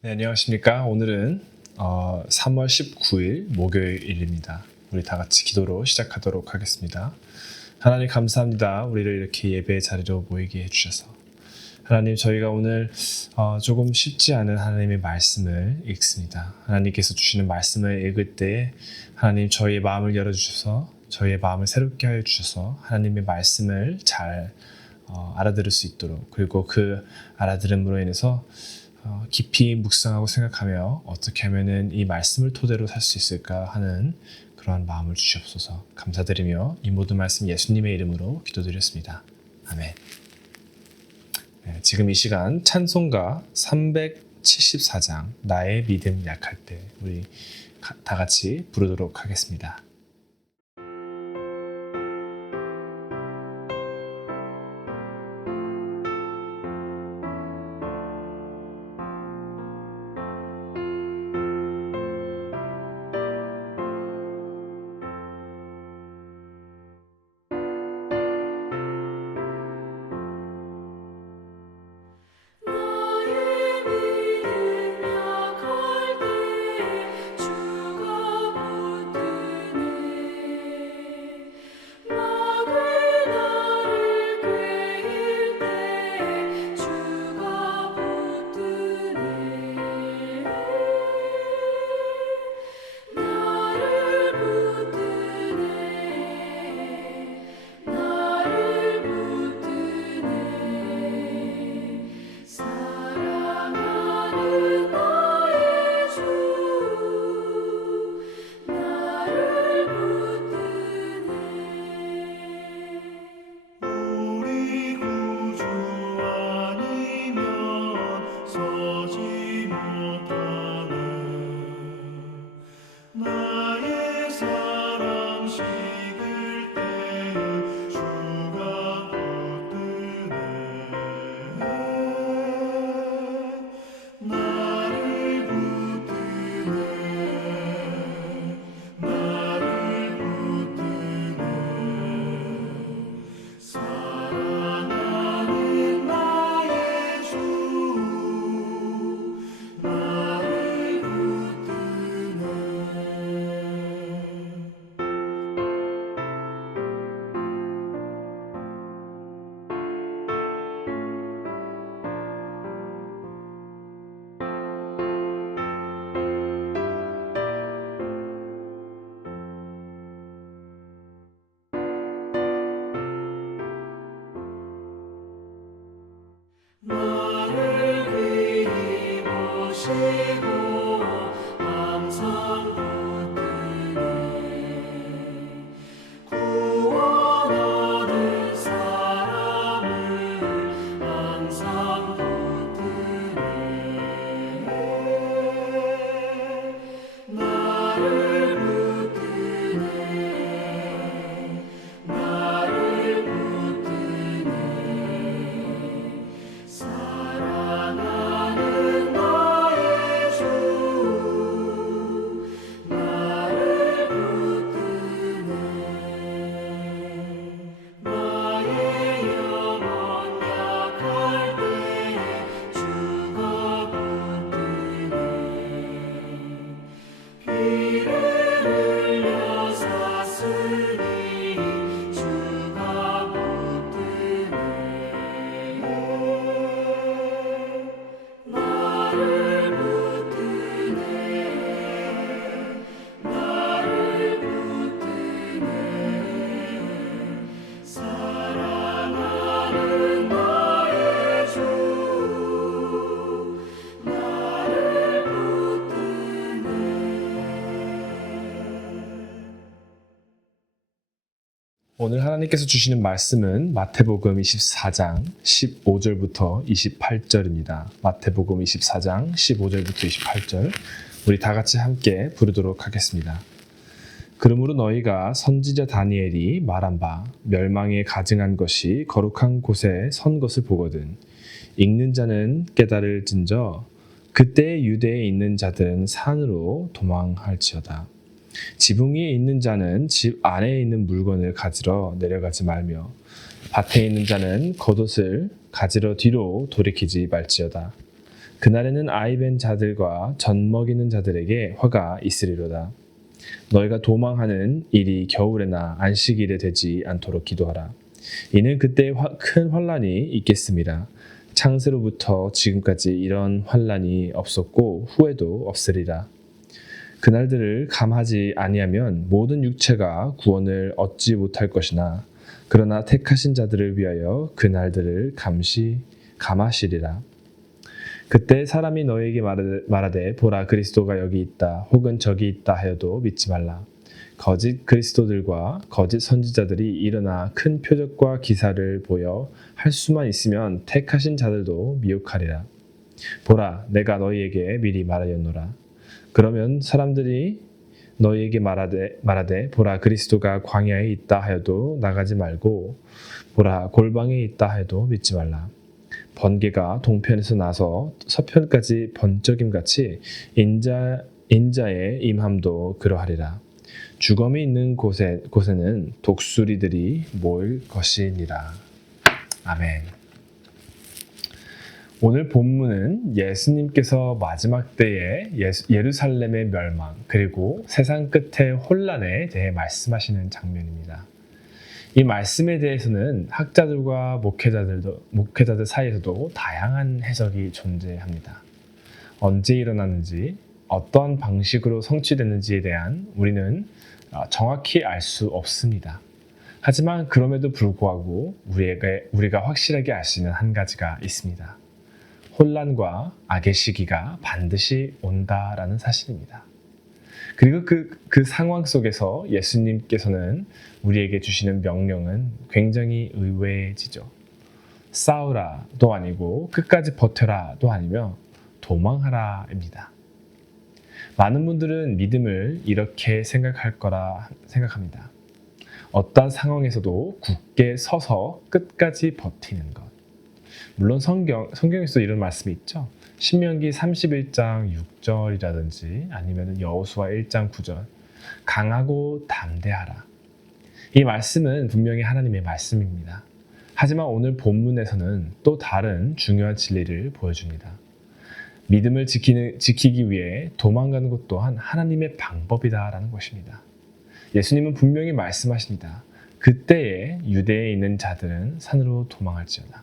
네, 안녕하십니까. 오늘은 3월 19일 목요일입니다. 우리 다 같이 기도로 시작하도록 하겠습니다. 하나님 감사합니다. 우리를 이렇게 예배 자리로 모이게 해주셔서. 하나님, 저희가 오늘 조금 쉽지 않은 하나님의 말씀을 읽습니다. 하나님께서 주시는 말씀을 읽을 때 하나님 저희의 마음을 열어주셔서 저희의 마음을 새롭게 하여 주셔서 하나님의 말씀을 잘 알아들을 수 있도록, 그리고 그 알아들음으로 인해서 깊이 묵상하고 생각하며 어떻게 하면은 이 말씀을 토대로 살 수 있을까 하는 그러한 마음을 주시옵소서. 감사드리며 이 모든 말씀 예수님의 이름으로 기도드렸습니다. 아멘. 네, 지금 이 시간 찬송가 374장 나의 믿음 약할 때 우리 다 같이 부르도록 하겠습니다. 오늘 하나님께서 주시는 말씀은 마태복음 24장 15절부터 28절입니다. 마태복음 24장 15절부터 28절 우리 다 같이 함께 부르도록 하겠습니다. 그러므로 너희가 선지자 다니엘이 말한 바 멸망에 가증한 것이 거룩한 곳에 선 것을 보거든 읽는 자는 깨달을진저 그때 유대에 있는 자들은 산으로 도망할지어다. 지붕 위에 있는 자는 집 안에 있는 물건을 가지러 내려가지 말며 밭에 있는 자는 겉옷을 가지러 뒤로 돌이키지 말지어다. 그날에는 아이벤 자들과 젖먹이는 자들에게 화가 있으리로다. 너희가 도망하는 일이 겨울에나 안식일에 되지 않도록 기도하라. 이는 그때 큰 환란이 있겠습니다. 창세로부터 지금까지 이런 환란이 없었고 후에도 없으리라. 그날들을 감하지 아니하면 모든 육체가 구원을 얻지 못할 것이나 그러나 택하신 자들을 위하여 그날들을 감하시리라. 그때 사람이 너에게 말하되 보라 그리스도가 여기 있다 혹은 저기 있다 하여도 믿지 말라. 거짓 그리스도들과 거짓 선지자들이 일어나 큰 표적과 기사를 보여 할 수만 있으면 택하신 자들도 미혹하리라. 보라 내가 너희에게 미리 말하였노라. 그러면 사람들이 너희에게 말하되 보라 그리스도가 광야에 있다 하여도 나가지 말고 보라 골방에 있다 하여도 믿지 말라. 번개가 동편에서 나서 서편까지 번쩍임같이 인자의 임함도 그러하리라. 주검이 있는 곳에는 독수리들이 모일 것이니라. 아멘. 오늘 본문은 예수님께서 마지막 때의 예루살렘의 멸망 그리고 세상 끝의 혼란에 대해 말씀하시는 장면입니다. 이 말씀에 대해서는 학자들과 목회자들 사이에서도 다양한 해석이 존재합니다. 언제 일어났는지, 어떠한 방식으로 성취됐는지에 대한 우리는 정확히 알 수 없습니다. 하지만 그럼에도 불구하고 우리가 확실하게 알 수 있는 한 가지가 있습니다. 혼란과 악의 시기가 반드시 온다라는 사실입니다. 그리고 그 상황 속에서 예수님께서는 우리에게 주시는 명령은 굉장히 의외지죠. 싸우라도 아니고 끝까지 버텨라도 아니며 도망하라입니다. 많은 분들은 믿음을 이렇게 생각할 거라 생각합니다. 어떠한 상황에서도 굳게 서서 끝까지 버티는 것. 물론 성경에서 이런 말씀이 있죠. 신명기 31장 6절이라든지 아니면 여호수아 1장 9절 강하고 담대하라. 이 말씀은 분명히 하나님의 말씀입니다. 하지만 오늘 본문에서는 또 다른 중요한 진리를 보여줍니다. 믿음을 지키기 위해 도망가는 것 또한 하나님의 방법이다라는 것입니다. 예수님은 분명히 말씀하십니다. 그때에 유대에 있는 자들은 산으로 도망할지어다.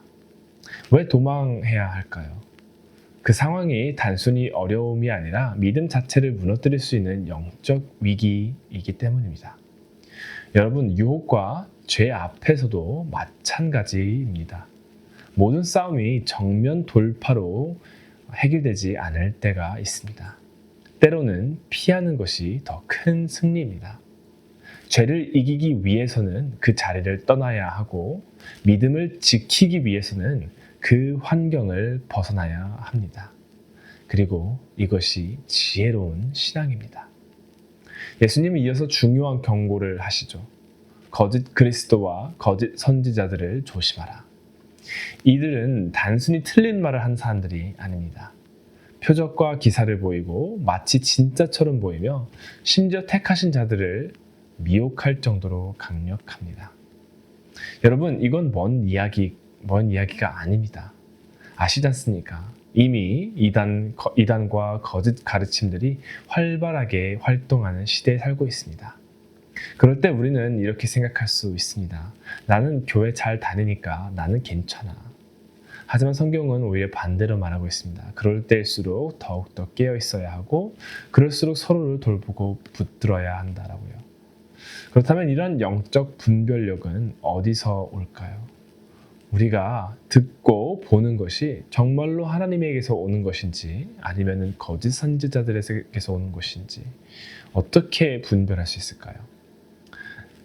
왜 도망해야 할까요? 그 상황이 단순히 어려움이 아니라 믿음 자체를 무너뜨릴 수 있는 영적 위기이기 때문입니다. 여러분, 유혹과 죄 앞에서도 마찬가지입니다. 모든 싸움이 정면 돌파로 해결되지 않을 때가 있습니다. 때로는 피하는 것이 더 큰 승리입니다. 죄를 이기기 위해서는 그 자리를 떠나야 하고 믿음을 지키기 위해서는 그 환경을 벗어나야 합니다. 그리고 이것이 지혜로운 신앙입니다. 예수님은 이어서 중요한 경고를 하시죠. 거짓 그리스도와 거짓 선지자들을 조심하라. 이들은 단순히 틀린 말을 한 사람들이 아닙니다. 표적과 기사를 보이고 마치 진짜처럼 보이며 심지어 택하신 자들을 미혹할 정도로 강력합니다. 여러분, 이건 먼 이야기가 아닙니다. 아시지 않습니까? 이미 이단과 거짓 가르침들이 활발하게 활동하는 시대에 살고 있습니다. 그럴 때 우리는 이렇게 생각할 수 있습니다. 나는 교회 잘 다니니까 나는 괜찮아. 하지만 성경은 오히려 반대로 말하고 있습니다. 그럴 때일수록 더욱더 깨어 있어야 하고 그럴수록 서로를 돌보고 붙들어야 한다라고요. 그렇다면 이런 영적 분별력은 어디서 올까요? 우리가 듣고 보는 것이 정말로 하나님에게서 오는 것인지 아니면 거짓 선지자들에게서 오는 것인지 어떻게 분별할 수 있을까요?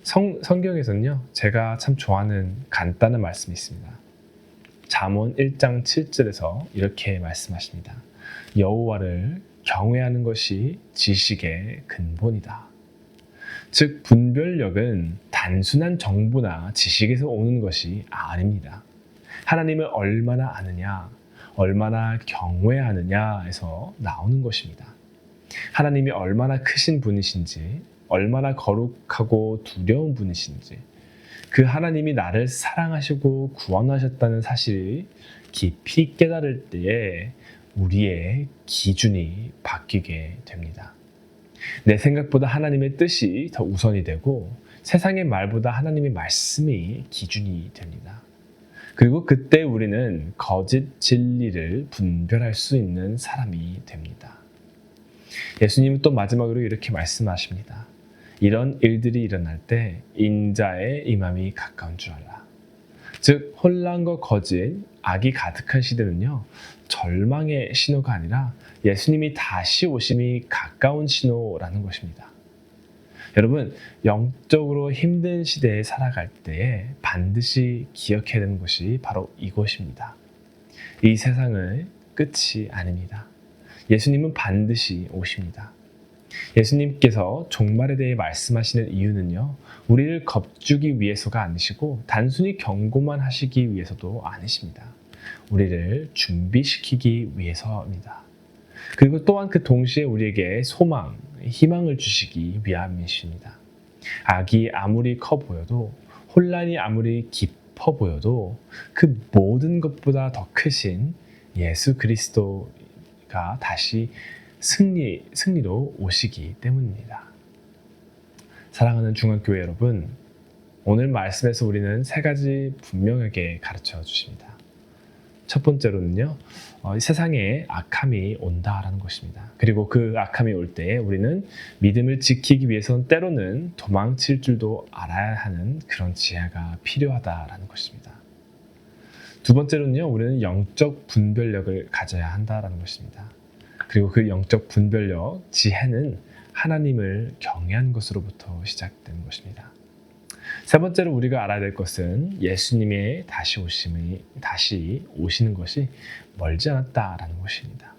성경에서는요, 제가 참 좋아하는 간단한 말씀이 있습니다. 잠언 1장 7절에서 이렇게 말씀하십니다. 여호와를 경외하는 것이 지식의 근본이다. 즉 분별력은 단순한 정보나 지식에서 오는 것이 아닙니다. 하나님을 얼마나 아느냐, 얼마나 경외하느냐에서 나오는 것입니다. 하나님이 얼마나 크신 분이신지, 얼마나 거룩하고 두려운 분이신지, 그 하나님이 나를 사랑하시고 구원하셨다는 사실을 깊이 깨달을 때에 우리의 기준이 바뀌게 됩니다. 내 생각보다 하나님의 뜻이 더 우선이 되고 세상의 말보다 하나님의 말씀이 기준이 됩니다. 그리고 그때 우리는 거짓 진리를 분별할 수 있는 사람이 됩니다. 예수님은 또 마지막으로 이렇게 말씀하십니다. 이런 일들이 일어날 때 인자의 임함이 가까운 줄 알라. 즉 혼란과 거짓, 악이 가득한 시대는요, 절망의 신호가 아니라 예수님이 다시 오심이 가까운 신호라는 것입니다. 여러분, 영적으로 힘든 시대에 살아갈 때에 반드시 기억해야 되는 것이 바로 이것입니다. 이 세상의 끝이 아닙니다. 예수님은 반드시 오십니다. 예수님께서 종말에 대해 말씀하시는 이유는요, 우리를 겁주기 위해서가 아니시고 단순히 경고만 하시기 위해서도 아니십니다. 우리를 준비시키기 위해서입니다. 그리고 또한 그 동시에 우리에게 소망, 희망을 주시기 위함이십니다. 악이 아무리 커 보여도, 혼란이 아무리 깊어 보여도 그 모든 것보다 더 크신 예수 그리스도가 다시 승리로 오시기 때문입니다. 사랑하는 중앙교회 여러분, 오늘 말씀에서 우리는 세 가지 분명하게 가르쳐 주십니다. 첫 번째로는요, 세상에 악함이 온다라는 것입니다. 그리고 그 악함이 올 때에 우리는 믿음을 지키기 위해서는 때로는 도망칠 줄도 알아야 하는 그런 지혜가 필요하다라는 것입니다. 두 번째로는요, 우리는 영적 분별력을 가져야 한다라는 것입니다. 그리고 그 영적 분별력, 지혜는 하나님을 경외하는 것으로부터 시작되는 것입니다. 세 번째로 우리가 알아야 될 것은 예수님의 다시 오시는 것이 멀지 않았다라는 것입니다.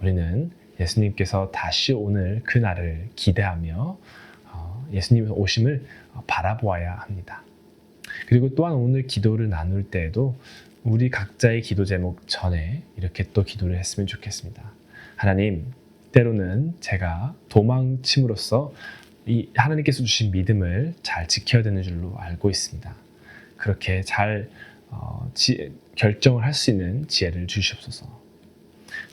우리는 예수님께서 다시 오늘 그 날을 기대하며 예수님의 오심을 바라보아야 합니다. 그리고 또한 오늘 기도를 나눌 때에도 우리 각자의 기도 제목 전에 이렇게 또 기도를 했으면 좋겠습니다. 하나님, 때로는 제가 도망침으로써 이 하나님께서 주신 믿음을 잘 지켜야 되는 줄로 알고 있습니다. 그렇게 잘 결정을 할 수 있는 지혜를 주시옵소서.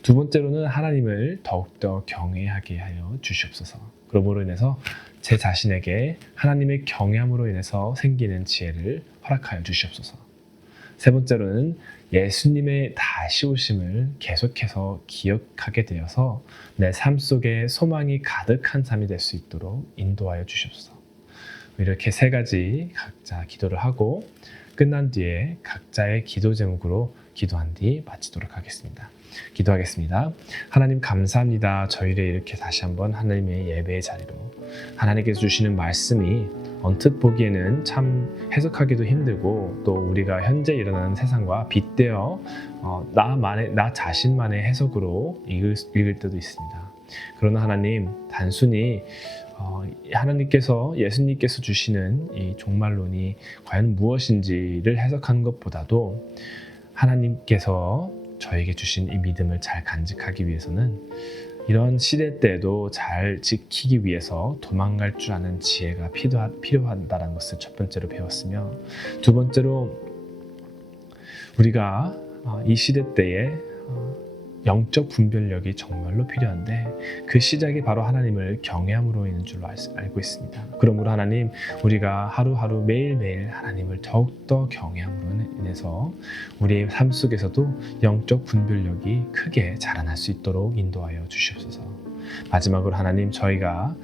두 번째로는 하나님을 더욱더 경외하게 하여 주시옵소서. 그러므로 인해서 제 자신에게 하나님의 경외함으로 인해서 생기는 지혜를 허락하여 주시옵소서. 세 번째로는 예수님의 다시 오심을 계속해서 기억하게 되어서 내 삶 속에 소망이 가득한 삶이 될 수 있도록 인도하여 주시옵소서. 이렇게 세 가지 각자 기도를 하고 끝난 뒤에 각자의 기도 제목으로 기도한 뒤 마치도록 하겠습니다. 기도하겠습니다. 하나님 감사합니다. 저희를 이렇게 다시 한번 하나님의 예배의 자리로 하나님께서 주시는 말씀이 언뜻 보기에는 참 해석하기도 힘들고 또 우리가 현재 일어나는 세상과 빗대어 나 자신만의 해석으로 읽을 때도 있습니다. 그러나 하나님, 단순히 하나님께서 예수님께서 주시는 이 종말론이 과연 무엇인지를 해석하는 것보다도 하나님께서 저에게 주신 이 믿음을 잘 간직하기 위해서는 이런 시대 때에도 잘 지키기 위해서 도망갈 줄 아는 지혜가 필요하다는 것을 첫 번째로 배웠으며, 두 번째로 우리가 이 시대 때에 영적 분별력이 정말로 필요한데 그 시작이 바로 하나님을 경외함으로 있는 줄로 알고 있습니다. 그러므로 하나님, 우리가 하루하루 매일매일 하나님을 더욱더 경외함으로 인해서 우리의 삶 속에서도 영적 분별력이 크게 자라날 수 있도록 인도하여 주시옵소서. 마지막으로 하나님, 저희가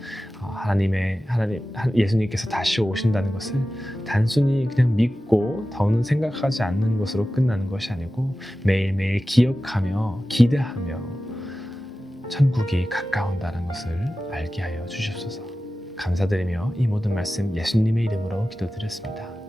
예수님께서 다시 오신다는 것을 단순히 그냥 믿고 더는 생각하지 않는 것으로 끝나는 것이 아니고 매일매일 기억하며 기대하며 천국이 가까운다는 것을 알게 하여 주시옵소서. 감사드리며 이 모든 말씀 예수님의 이름으로 기도드렸습니다.